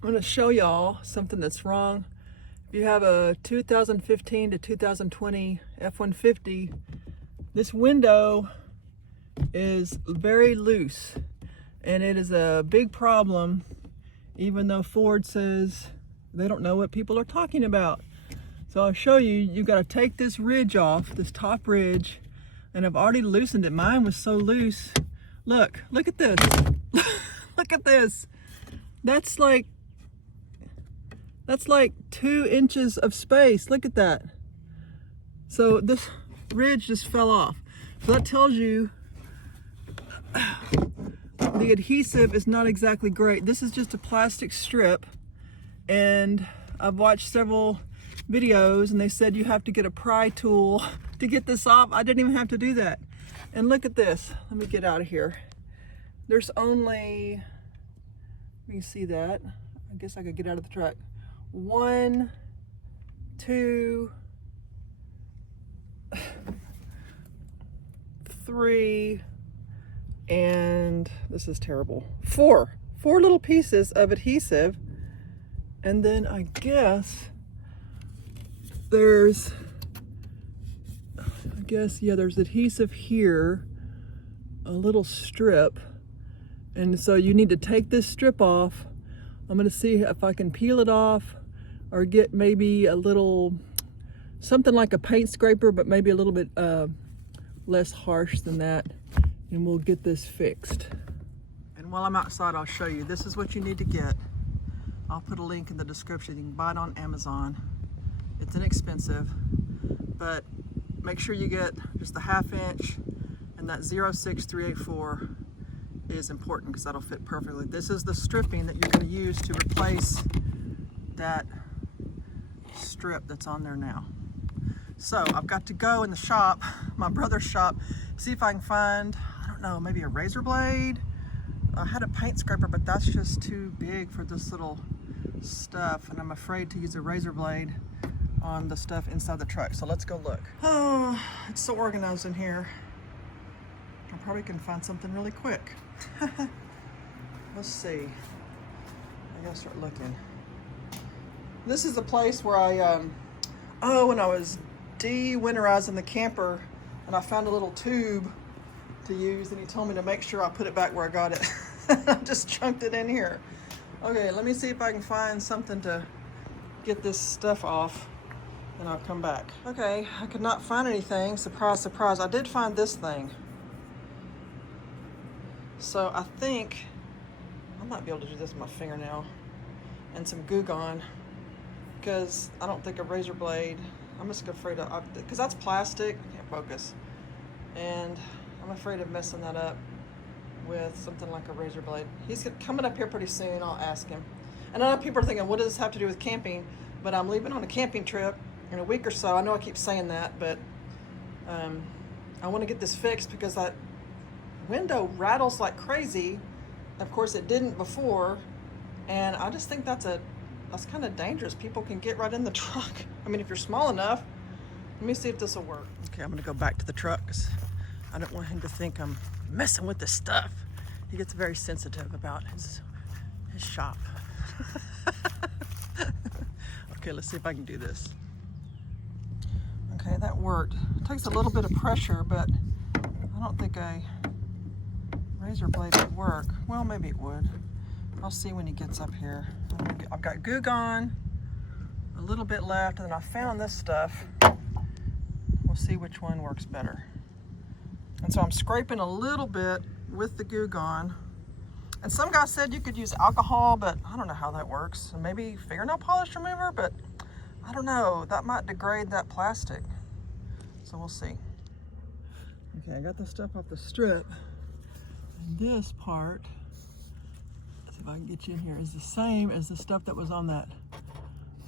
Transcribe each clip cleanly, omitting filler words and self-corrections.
I'm going to show y'all something that's wrong. If you have a 2015 to 2020 F-150, this window is very loose, and it is a big problem, even though Ford says they don't know what people are talking about. So I'll show you. You got to take this ridge off, this top ridge, and I've already loosened it. Mine was so loose. Look at this. Look at this. That's like 2 inches of space. Look at that. So this ridge just fell off. So that tells you the adhesive is not exactly great. This is just a plastic strip, and I've watched several videos and they said you have to get a pry tool to get this off. I didn't even have to do that. And look at this. Let me get out of here. There's only, you can see that. I guess I could get out of the truck. 1, 2, 3, and this is terrible. 4 little pieces of adhesive, and then I guess there's adhesive here, a little strip, and so you need to take this strip off. I'm going to see if I can peel it off or get maybe a little, something like a paint scraper, but maybe a little bit less harsh than that, and we'll get this fixed. And while I'm outside, I'll show you. This is what you need to get. I'll put a link in the description. You can buy it on Amazon. It's inexpensive, but make sure you get just the 1/2 inch, and that 06384 is important because that'll fit perfectly. This is the stripping that you're going to use to replace that strip that's on there now. So I've got to go in the shop, my brother's shop, see if I can find, I don't know, maybe a razor blade. I had a paint scraper, but that's just too big for this little stuff, and I'm afraid to use a razor blade on the stuff inside the truck. So let's go look. Oh, it's so organized in here. I probably can find something really quick. Let's see. I gotta start looking. This is the place where when I was de-winterizing the camper, and I found a little tube to use, and he told me to make sure I put it back where I got it. I just chunked it in here. Okay, let me see if I can find something to get this stuff off, and I'll come back. Okay, I could not find anything. Surprise, surprise. I did find this thing. So I think I might be able to do this with my fingernail and some Goo Gone, because I don't think a razor blade, I'm just afraid of, because that's plastic, I can't focus, and I'm afraid of messing that up with something like a razor blade. He's coming up here pretty soon. I'll ask him. And I know people are thinking, what does this have to do with camping? But I'm leaving on a camping trip in a week or so. I know I keep saying that, but I want to get this fixed because that window rattles like crazy. Of course, it didn't before, and I just think that's kind of dangerous. People can get right in the truck. I mean, if you're small enough. Let me see if this will work. Okay, I'm gonna go back to the truck because I don't want him to think I'm messing with this stuff. He gets very sensitive about his shop. Okay, let's see if I can do this. Okay, that worked. It takes a little bit of pressure, but I don't think a razor blade would work. Well, maybe it would. I'll see when he gets up here. I've got Goo Gone, a little bit left, and then I found this stuff. We'll see which one works better. And so I'm scraping a little bit with the Goo Gone. And some guy said you could use alcohol, but I don't know how that works. And maybe fingernail polish remover, but I don't know. That might degrade that plastic. So we'll see. Okay, I got the stuff off the strip. And this part, let's see if I can get you in here, is the same as the stuff that was on that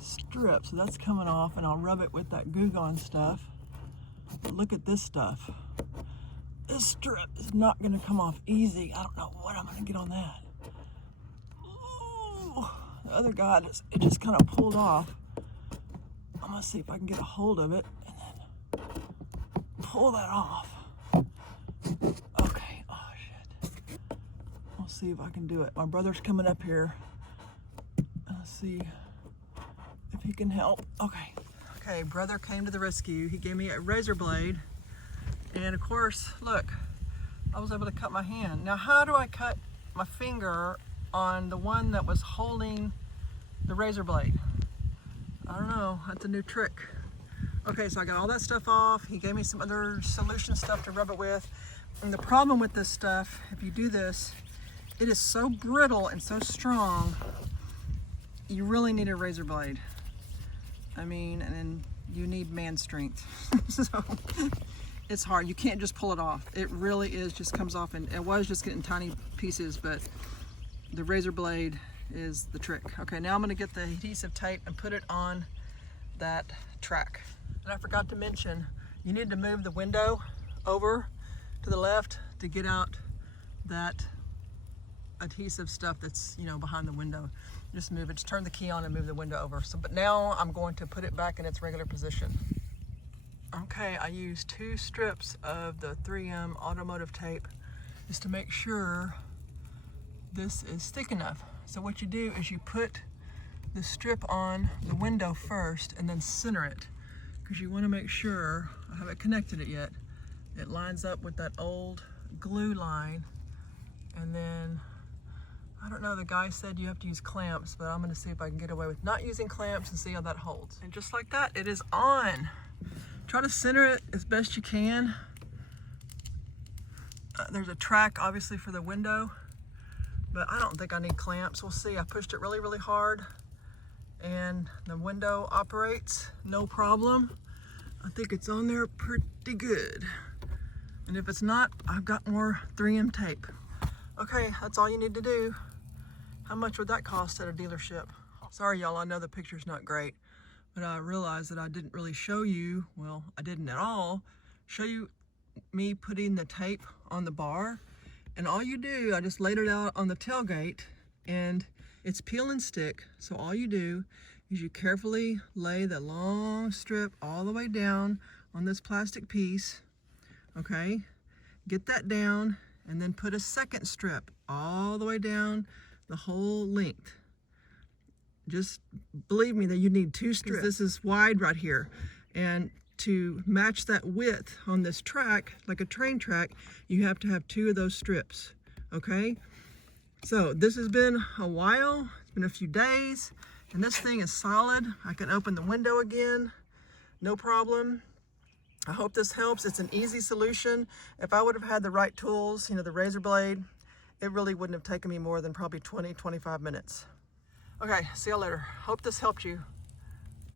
strip. So that's coming off, and I'll rub it with that Goo Gone stuff. But look at this stuff. This strip is not going to come off easy. I don't know what I'm going to get on that. Ooh, the other guy, it just kind of pulled off. I'm going to see if I can get a hold of it and then pull that off. Okay, oh shit. I'll see if I can do it. My brother's coming up here see if he can help. Okay. Okay, brother came to the rescue. He gave me a razor blade. And of course, look, I was able to cut my hand. Now, how do I cut my finger on the one that was holding the razor blade? I don't know, that's a new trick. Okay, so I got all that stuff off. He gave me some other solution stuff to rub it with. And the problem with this stuff, if you do this, it is so brittle and so strong, you really need a razor blade. I mean, and then you need man strength. So it's hard, you can't just pull it off. It really is, just comes off, and it was just getting tiny pieces, but the razor blade is the trick. Okay, now I'm gonna get the adhesive tape and put it on that track. And I forgot to mention, you need to move the window over to the left to get out that adhesive stuff that's, you know, behind the window. Just move it, just turn the key on and move the window over. So, but now I'm going to put it back in its regular position. Okay, I used 2 strips of the 3M automotive tape just to make sure this is thick enough. So what you do is you put the strip on the window first and then center it, because you want to make sure, I haven't connected it yet, it lines up with that old glue line. And then, I don't know, the guy said you have to use clamps, but I'm going to see if I can get away with not using clamps and see how that holds. And just like that, it is on. Try to center it as best you can. There's a track obviously for the window, but I don't think I need clamps. We'll see. I pushed it really, really hard and the window operates no problem. I think it's on there pretty good. And if it's not, I've got more 3M tape. Okay, that's all you need to do. How much would that cost at a dealership? Sorry y'all, I know the picture's not great, but I realized that I didn't really show you, well, I didn't at all, show you me putting the tape on the bar. And all you do, I just laid it out on the tailgate and it's peel and stick. So all you do is you carefully lay the long strip all the way down on this plastic piece, okay? Get that down and then put a second strip all the way down the whole length. Just believe me that you need 2 strips. This is wide right here. And to match that width on this track, like a train track, you have to have 2 of those strips, okay? So this has been a while, it's been a few days, and this thing is solid. I can open the window again, no problem. I hope this helps. It's an easy solution. If I would have had the right tools, you know, the razor blade, it really wouldn't have taken me more than probably 20, 25 minutes. Okay, see you later. Hope this helped you.